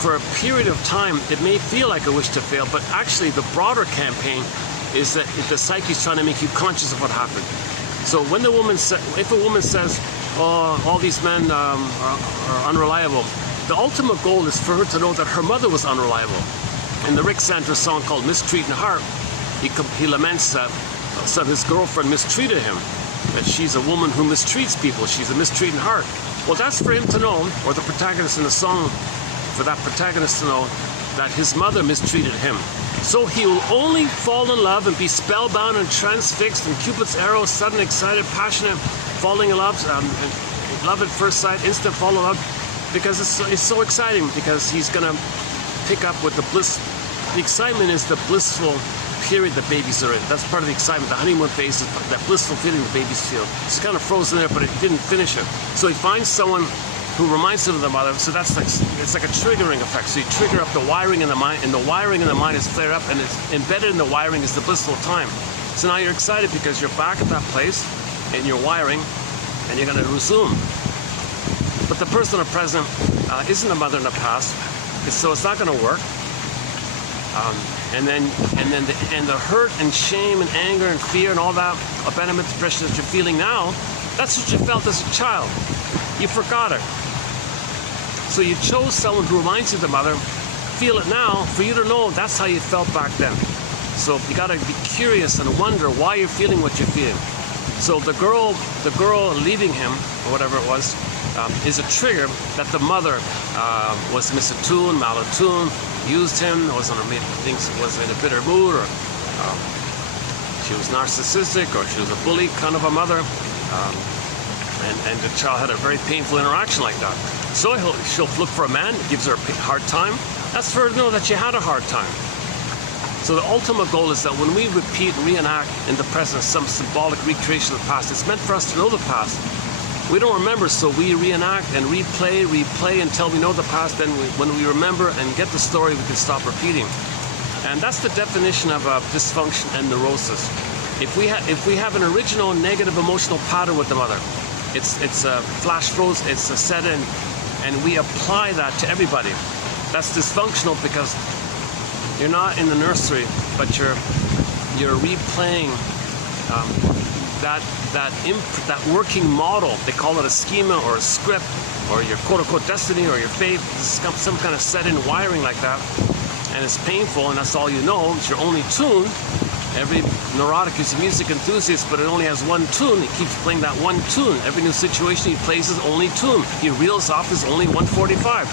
for a period of time, it may feel like a wish to fail, but actually the broader campaign is that the psyche is trying to make you conscious of what happened. So when the woman if a woman says, "Oh, all these men are unreliable," the ultimate goal is for her to know that her mother was unreliable. In the Rick Santorum song called "Mistreating Heart," he laments that his girlfriend mistreated him, that she's a woman who mistreats people, she's a mistreating heart. Well, that's for him to know, or the protagonist in the song, for that protagonist to know that his mother mistreated him. So he will only fall in love and be spellbound and transfixed, and Cupid's arrow, sudden, excited, passionate, falling in love, love at first sight, instant fall in love, because it's so exciting, because he's going to pick up with the bliss. The excitement is the blissful period that babies are in. That's part of the excitement. The honeymoon phase is that blissful feeling the babies feel. It's kind of frozen there, but it didn't finish it. So he finds someone who reminds him of the mother. So that's like, it's like a triggering effect. So you trigger up the wiring in the mind, and the wiring in the mind is flared up, and it's embedded in the wiring is the blissful time. So now you're excited because you're back at that place in your wiring, and you're going to resume. But the person in the present isn't the mother in the past, so it's not going to work. And the hurt and shame and anger and fear and all that abandonment, depression that you're feeling now, that's what you felt as a child. You forgot it. So you chose someone who reminds you of the mother. Feel it now for you to know that's how you felt back then. So you got to be curious and wonder why you're feeling what you're feeling. So the girl leaving him, or whatever it was, is a trigger that the mother was misattuned, malattuned, used him, was in a bitter mood, or she was narcissistic, or she was a bully kind of a mother, and the child had a very painful interaction like that. So she'll look for a man, gives her a hard time. That's for her to know that she had a hard time. So the ultimate goal is that when we repeat and reenact in the present some symbolic recreation of the past, it's meant for us to know the past. We don't remember, so we reenact and replay until we know the past. Then when we remember and get the story, we can stop repeating. And that's the definition of dysfunction and neurosis. If we have an original negative emotional pattern with the mother, it's a flash froze, it's a set in, and we apply that to everybody. That's dysfunctional because you're not in the nursery, but you're replaying that working model. They call it a schema or a script or your quote-unquote destiny or your fate. Some kind of set-in wiring like that, and it's painful, and that's all you know. It's your only tune. Every neurotic is a music enthusiast, but it only has one tune. He keeps playing that one tune. Every new situation he plays his only tune. He reels off his only 145.